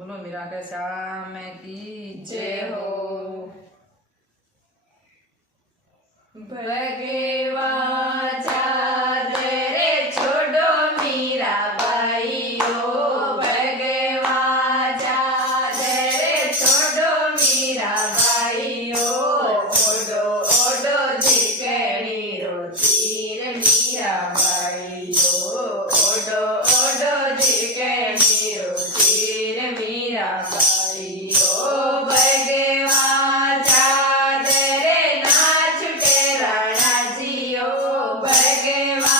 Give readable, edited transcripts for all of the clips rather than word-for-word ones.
बोलो मीरा के श्याम की जय हो। भगवा चादर छोड़ो मीरा भाइयो, भगवा चादर छोड़ो मीरा भाइयो, ओडो ओडो झिकड़ी रो तीर मीरा भाइयो, ओडो ओडो झिकड़ी रो तीर मीरा भाइयो, भगवा चादर ना छूटे राणा जियो, भगवा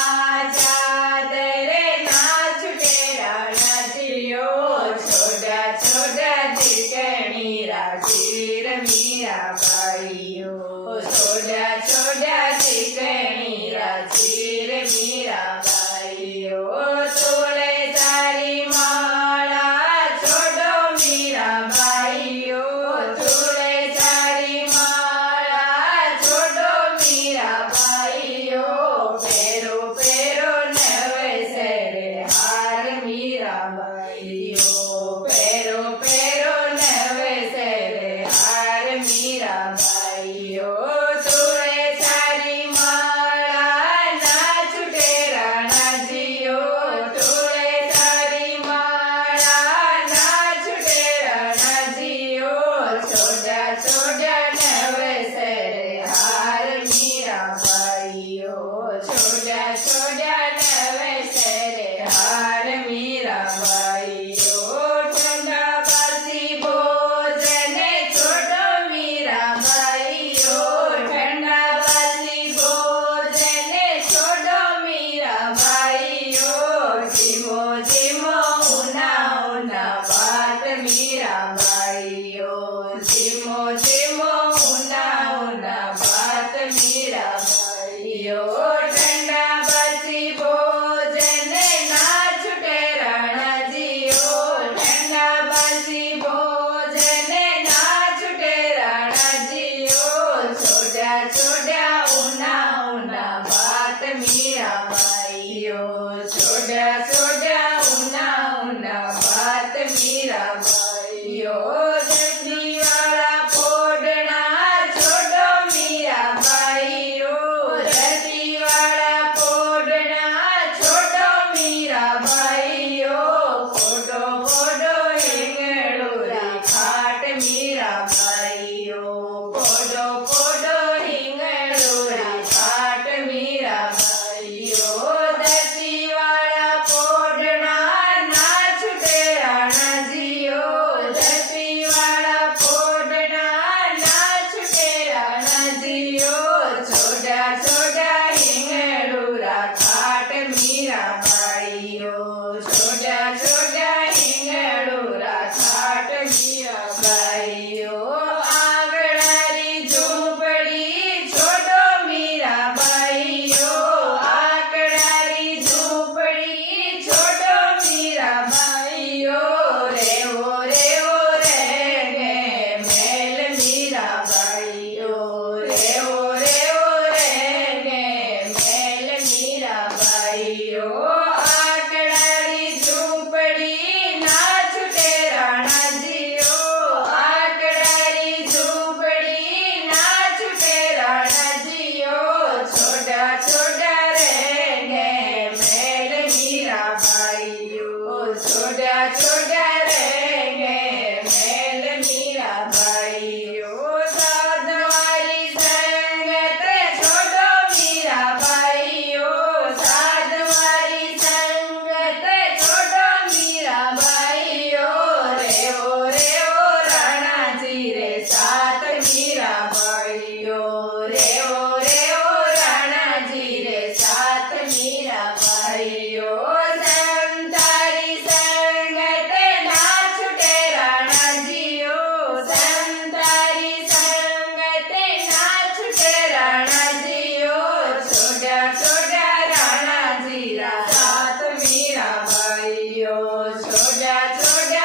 चादर ना छूटे राणा जियो, छोड़ा छोड़ा झिकड़ी रा तीर मीरा भाइयो, छोड़ा छोड़ा झिकड़ी रा तीर मीरा भाइयो, तोड़े तारी माला छोड़ो मीरा भाइयो, तोड़े तारी माला छोड़ो मीरा भाइयो, पेरो पेरो नवे सेरे हार मीरा भाइयो, पेरो पेरो नवे सेरे हार मीरा भाइयो, तोड़े तारी माला ना छूटे राणा जियो, तोड़े तारी माला ना छूटे राणा जियो, छोड़ा छोड़ा नवे सेरे हार मीरा भाइयो, छोड़ा छोड़ा नवे सेरे हार मीरा भाइयो, ठंडा बासी भोजन छोड़ो मीरा भाइयो, ठंडा बासी भोजन छोड़ो मीरा भाइयो, जीमो जीमो उना उना बात मीरा भाइयो, जीमो जीमो उना उना बात मीरा भाइयो, ठंडा बासी भोजन ना छूटे राणा जियो, ठंडा बासी भोजन ना छूटे राणा जियो, छोड़ा छोड़ा उना उना बात मीरा भाइयो, छोड़ा छोड़ा उना उना बात मीरा भाइयो, धरती वाला फोड़ना छोड़ो मीरा भाइयो, धरती वाला फोड़ना छोड़ो मीरा भाइयो, फोड़ो फोड़ो हिंगड़ूरा खाट मीरा भाइयो, फोड़ो फोड़ो हिंगड़ूरा खाट मीरा भाइयो, धरती वाला फोड़ना ना छूटे राणा जियो, धरती वाला फोड़ना ना छूटे राणा जियो, छोड़ा छोड़ा हिंगड़ूरा खाट मीरा भाइयो, छोड़ा छोड़ा हिंगड़ूरा खाट मीरा भाइयो, आंगणारी झूंपड़ी छोड़ो मीरा भाइयो, आंगणारी झूंपड़ी छोड़ो मीरा भाइयो, रेवो रेवो रेगे मेल मीरा भाइयो, रेवो रेवो रेगे मेल मीरा भाइयो, आंगणारी झूंपड़ी ना छूटे राणा जियो, आंगणारी झूंपड़ी ना छूटे राणा जियो, छोड़ा छोड़ा रेगे मेल मीरा भाइयो, छोड़ा छोड़ा रेगे मेल मीरा भाइयो, साधवारी संगत छोड़ो मीरा भाइयो, साधवारी संगत छोड़ो मीरा भाइयो, रेवो रेवो राणा जी रे साथ मीरा भाइयो, रेवो रेवो राणा जी रे साथ मीरा भाइयो, संतारी संगत ना छूटे राणा जियो, संतारी संगत ना छूटे राणा जियो, छोड़ा छोड़ा राणा जी रा साथ मीरा भाइयो, छोड़ा छोड़ा